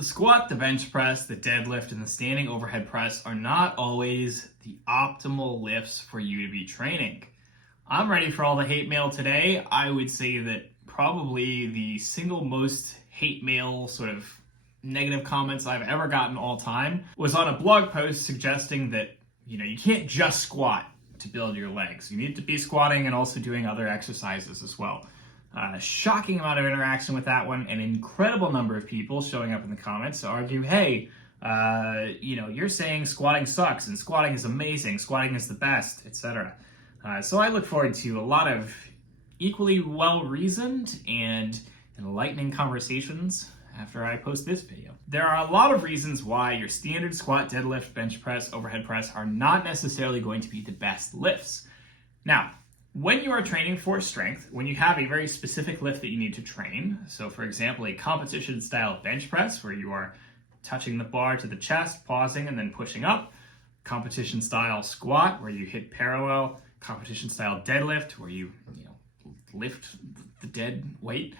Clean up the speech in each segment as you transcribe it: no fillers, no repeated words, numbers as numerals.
The squat, the bench press, the deadlift, and the standing overhead press are not always the optimal lifts for you to be training. I'm ready for all the hate mail today. I would say that probably the single most hate mail sort of negative comments I've ever gotten all time was on a blog post suggesting that, you can't just squat to build your legs. You need to be squatting and also doing other exercises as well. Shocking amount of interaction with that one. An incredible number of people showing up in the comments to argue, hey, you're saying squatting sucks and squatting is amazing, squatting is the best, etc. So I look forward to a lot of equally well-reasoned and enlightening conversations after I post this video. There are a lot of reasons why your standard squat, deadlift, bench press, overhead press are not necessarily going to be the best lifts. Now, when you are training for strength, when you have a very specific lift that you need to train, so for example, a competition style bench press where you are touching the bar to the chest, pausing, and then pushing up, competition style squat where you hit parallel, competition style deadlift where you lift the dead weight,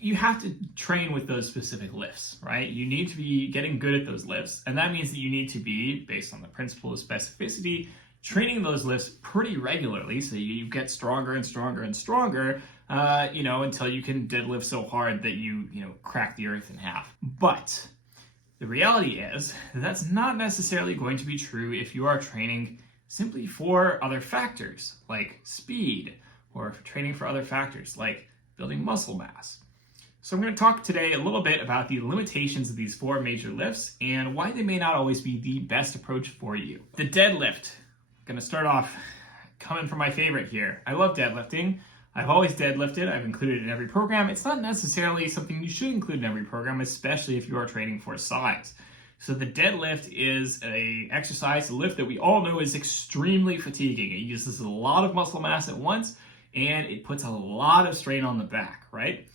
you have to train with those specific lifts, right? You need to be getting good at those lifts, and that means that you need to be, based on the principle of specificity, training those lifts pretty regularly so you get stronger and stronger and stronger, until you can deadlift so hard that you crack the earth in half. But the reality is that that's not necessarily going to be true if you are training simply for other factors like speed, or training for other factors like building muscle mass. So I'm going to talk today a little bit about the limitations of these four major lifts and why they may not always be the best approach for you. The deadlift. Going to start off coming from my favorite here. I love deadlifting. I've always deadlifted. I've included it in every program. It's not necessarily something you should include in every program, especially if you are training for size. So the deadlift is a exercise, a lift that we all know is extremely fatiguing. It uses a lot of muscle mass at once, and it puts a lot of strain on the back, right?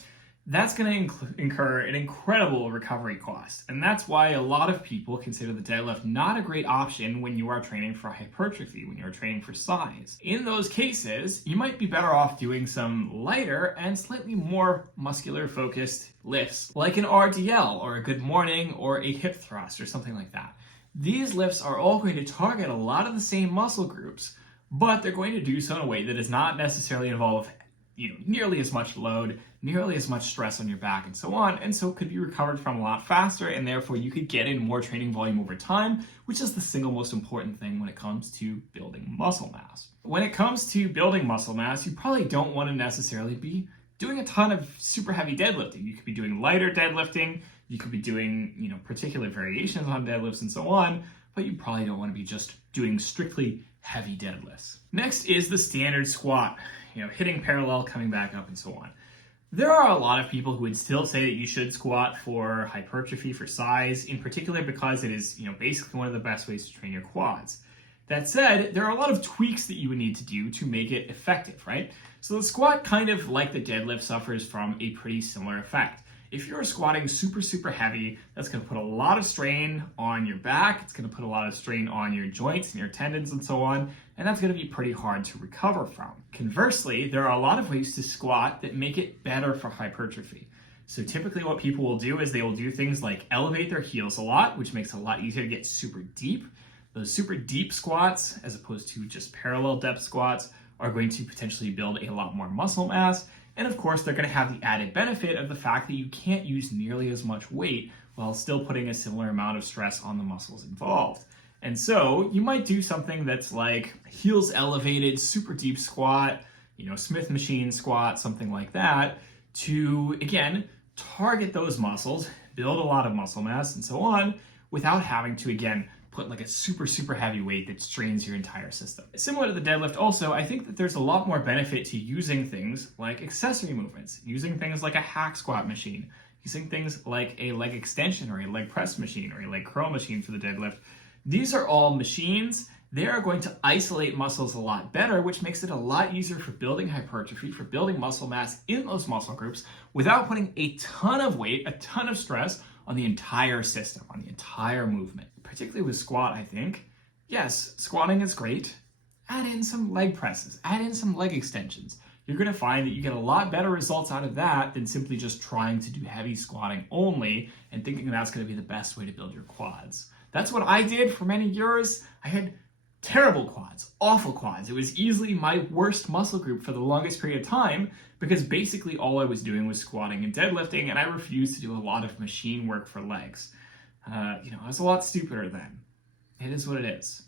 That's going to incur an incredible recovery cost. And that's why a lot of people consider the deadlift not a great option when you are training for hypertrophy, when you're training for size. In those cases, you might be better off doing some lighter and slightly more muscular focused lifts, like an RDL or a good morning or a hip thrust or something like that. These lifts are all going to target a lot of the same muscle groups, but they're going to do so in a way that does not necessarily involve nearly as much load, nearly as much stress on your back, and so on, and so could be recovered from a lot faster, and therefore you could get in more training volume over time, which is the single most important thing when it comes to building muscle mass. When it comes to building muscle mass, you probably don't want to necessarily be doing a ton of super heavy deadlifting. You could be doing lighter deadlifting, you could be doing, particular variations on deadlifts and so on, but you probably don't want to be just doing strictly heavy deadlifts. Next is the standard squat. Hitting parallel, coming back up, and so on. There are a lot of people who would still say that you should squat for hypertrophy, for size, in particular because it is, basically one of the best ways to train your quads. That said, there are a lot of tweaks that you would need to do to make it effective, right? So the squat, kind of like the deadlift, suffers from a pretty similar effect. If you're squatting super, super heavy, that's going to put a lot of strain on your back. It's going to put a lot of strain on your joints and your tendons and so on, and that's going to be pretty hard to recover from. Conversely, there are a lot of ways to squat that make it better for hypertrophy. So typically what people will do is they will do things like elevate their heels a lot, which makes it a lot easier to get super deep. Those super deep squats, as opposed to just parallel depth squats, are going to potentially build a lot more muscle mass. And of course, they're going to have the added benefit of the fact that you can't use nearly as much weight while still putting a similar amount of stress on the muscles involved. And so you might do something that's like heels elevated, super deep squat, Smith machine squat, something like that, to, again, target those muscles, build a lot of muscle mass, and so on, without having to, again, put like a super, super heavy weight that strains your entire system. Similar to the deadlift also, I think that there's a lot more benefit to using things like accessory movements, using things like a hack squat machine, using things like a leg extension or a leg press machine or a leg curl machine for the deadlift. These are all machines. They are going to isolate muscles a lot better, which makes it a lot easier for building hypertrophy, for building muscle mass in those muscle groups without putting a ton of weight, a ton of stress on the entire system, on the entire movement. Particularly with squat, I think, yes, squatting is great. Add in some leg presses, add in some leg extensions. you're going to find that you get a lot better results out of that than simply just trying to do heavy squatting only and thinking that's going to be the best way to build your quads. That's what I did for many years. I had terrible quads, awful quads. It was easily my worst muscle group for the longest period of time because basically all I was doing was squatting and deadlifting, and I refused to do a lot of machine work for legs. I was a lot stupider then. It is what it is.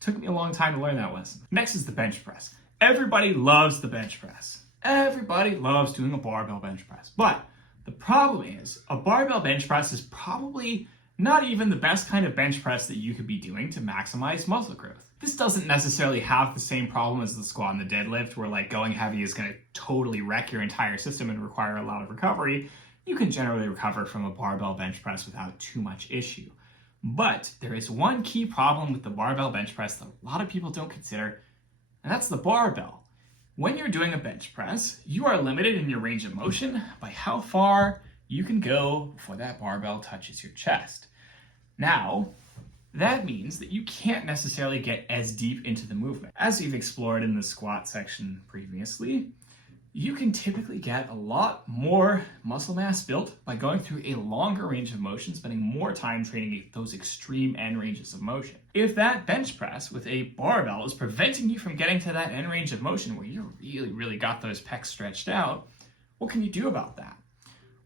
Took me a long time to learn that lesson. Next is the bench press. Everybody loves the bench press. Everybody loves doing a barbell bench press. But the problem is, a barbell bench press is probably not even the best kind of bench press that you could be doing to maximize muscle growth. This doesn't necessarily have the same problem as the squat and the deadlift, where like going heavy is going to totally wreck your entire system and require a lot of recovery. You can generally recover from a barbell bench press without too much issue. But there is one key problem with the barbell bench press that a lot of people don't consider, and that's the barbell. When you're doing a bench press, you are limited in your range of motion by how far you can go before that barbell touches your chest. Now, that means that you can't necessarily get as deep into the movement. As we've explored in the squat section previously, you can typically get a lot more muscle mass built by going through a longer range of motion, spending more time training those extreme end ranges of motion. If that bench press with a barbell is preventing you from getting to that end range of motion where you really got those pecs stretched out, what can you do about that?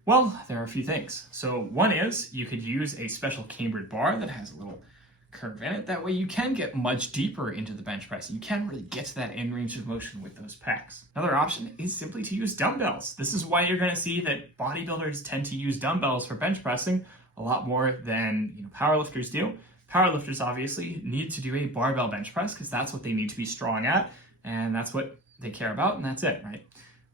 Well, there are a few things. So one is you could use a special cambered bar that has a little curve in it. That way you can get much deeper into the bench press. You can really get to that end range of motion with those pecs. Another option is simply to use dumbbells. This is why you're going to see that bodybuilders tend to use dumbbells for bench pressing a lot more than powerlifters do. Powerlifters obviously need to do a barbell bench press because that's what they need to be strong at, and that's what they care about, and that's it, right?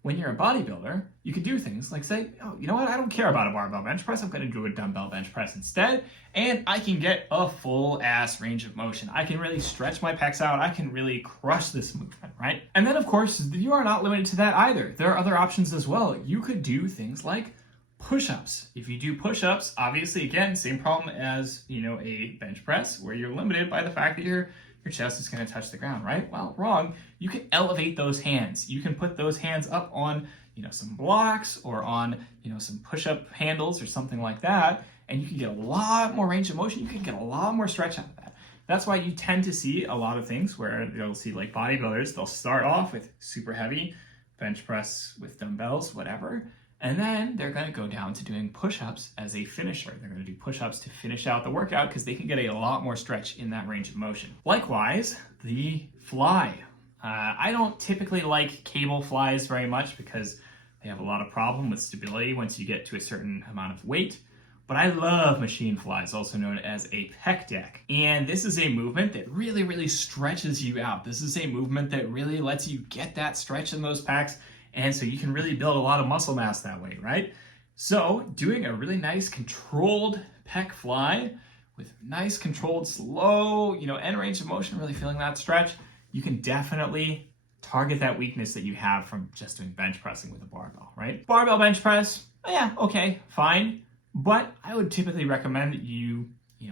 When you're a bodybuilder, you can do things like say, oh, you know what? I don't care about a barbell bench press. I'm going to do a dumbbell bench press instead. And I can get a full ass range of motion. I can really stretch my pecs out. I can really crush this movement, right? And then of course, you are not limited to that either. There are other options as well. You could do things like push-ups. If you do push-ups, obviously, again, same problem as, a bench press where you're limited by the fact that your chest is going to touch the ground, right? Well, wrong. You can elevate those hands. You can put those hands up on, some blocks or on, some push-up handles or something like that, and you can get a lot more range of motion. You can get a lot more stretch out of that. That's why you tend to see a lot of things where you'll see like bodybuilders, they'll start off with super heavy bench press with dumbbells, whatever, and then they're going to go down to doing push-ups as a finisher. They're going to do push-ups to finish out the workout because they can get a lot more stretch in that range of motion. Likewise, the fly. I don't typically like cable flies very much because they have a lot of problem with stability once you get to a certain amount of weight. But I love machine flies, also known as a pec deck. And this is a movement that really, really stretches you out. This is a movement that really lets you get that stretch in those pecs. And so you can really build a lot of muscle mass that way, right? So doing a really nice controlled pec fly with nice controlled slow, end range of motion, really feeling that stretch, you can definitely target that weakness that you have from just doing bench pressing with a barbell, right? Barbell bench press, yeah, okay, fine. But I would typically recommend that you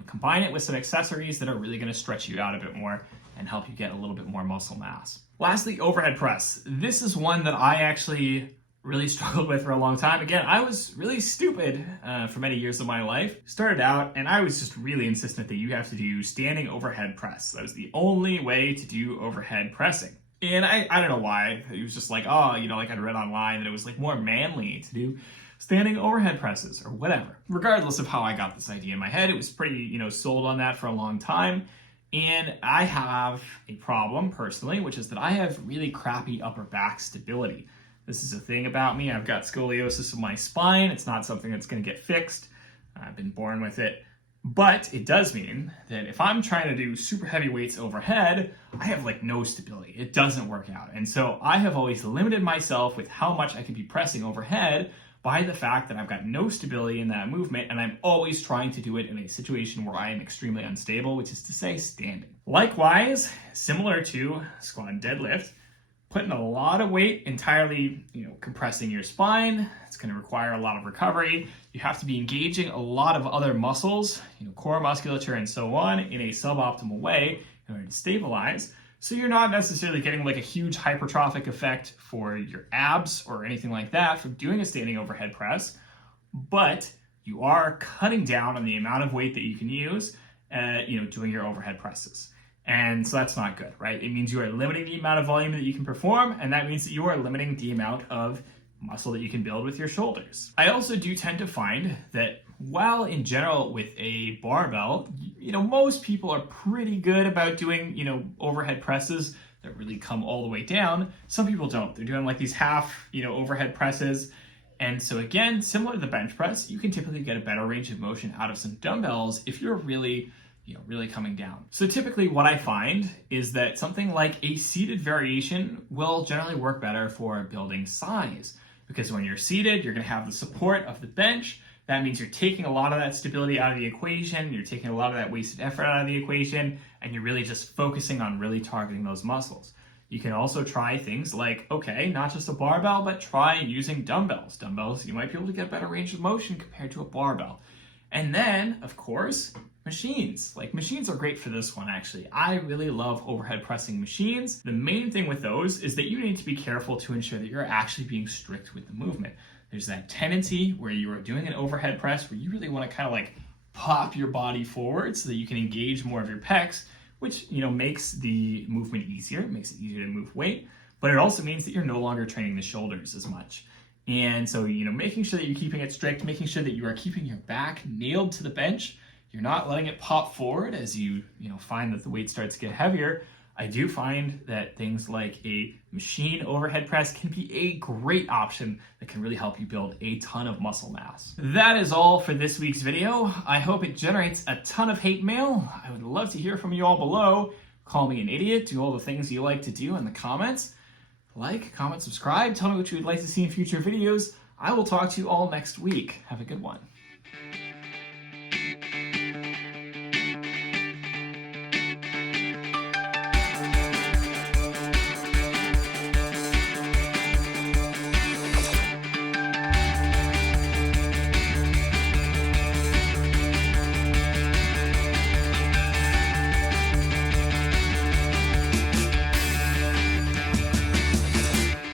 combine it with some accessories that are really going to stretch you out a bit more and help you get a little bit more muscle mass. Lastly, overhead press. This is one that I actually really struggled with for a long time. Again, I was really stupid for many years of my life. Started out, and I was just really insistent that you have to do standing overhead press. That was the only way to do overhead pressing. And I don't know why. It was just like, like I'd read online that it was like more manly to do standing overhead presses or whatever. Regardless of how I got this idea in my head, it was pretty, sold on that for a long time. And I have a problem personally, which is that I have really crappy upper back stability. This is a thing about me. I've got scoliosis of my spine. It's not something that's going to get fixed. I've been born with it. But it does mean that if I'm trying to do super heavy weights overhead, I have like no stability. It doesn't work out. And so I have always limited myself with how much I can be pressing overhead by the fact that I've got no stability in that movement, and I'm always trying to do it in a situation where I am extremely unstable, which is to say standing. Likewise, similar to squat and deadlift, putting a lot of weight entirely, compressing your spine, it's going to require a lot of recovery. You have to be engaging a lot of other muscles, core musculature and so on, in a suboptimal way in order to stabilize. So you're not necessarily getting like a huge hypertrophic effect for your abs or anything like that from doing a standing overhead press, but you are cutting down on the amount of weight that you can use, doing your overhead presses. And so that's not good, right? It means you are limiting the amount of volume that you can perform, and that means that you are limiting the amount of muscle that you can build with your shoulders. I also do tend to find that while in general with a barbell, most people are pretty good about doing, overhead presses that really come all the way down. Some people don't. They're doing like these half, overhead presses. And so again, similar to the bench press, you can typically get a better range of motion out of some dumbbells if you're really coming down. So typically what I find is that something like a seated variation will generally work better for building size, because when you're seated, you're going to have the support of the bench. That means you're taking a lot of that stability out of the equation, you're taking a lot of that wasted effort out of the equation, and you're really just focusing on really targeting those muscles. You can also try things like, not just a barbell, but try using dumbbells. Dumbbells, you might be able to get better range of motion compared to a barbell. And then, of course, machines. Like, machines are great for this one, actually. I really love overhead pressing machines. The main thing with those is that you need to be careful to ensure that you're actually being strict with the movement. There's that tendency where you are doing an overhead press where you really want to kind of like pop your body forward so that you can engage more of your pecs, which, makes the movement easier. It makes it easier to move weight, but it also means that you're no longer training the shoulders as much. And so, making sure that you're keeping it strict, making sure that you are keeping your back nailed to the bench, you're not letting it pop forward as you find that the weight starts to get heavier. I do find that things like a machine overhead press can be a great option that can really help you build a ton of muscle mass. That is all for this week's video. I hope it generates a ton of hate mail. I would love to hear from you all below. Call me an idiot, do all the things you like to do in the comments. Like, comment, subscribe, tell me what you would like to see in future videos. I will talk to you all next week. Have a good one.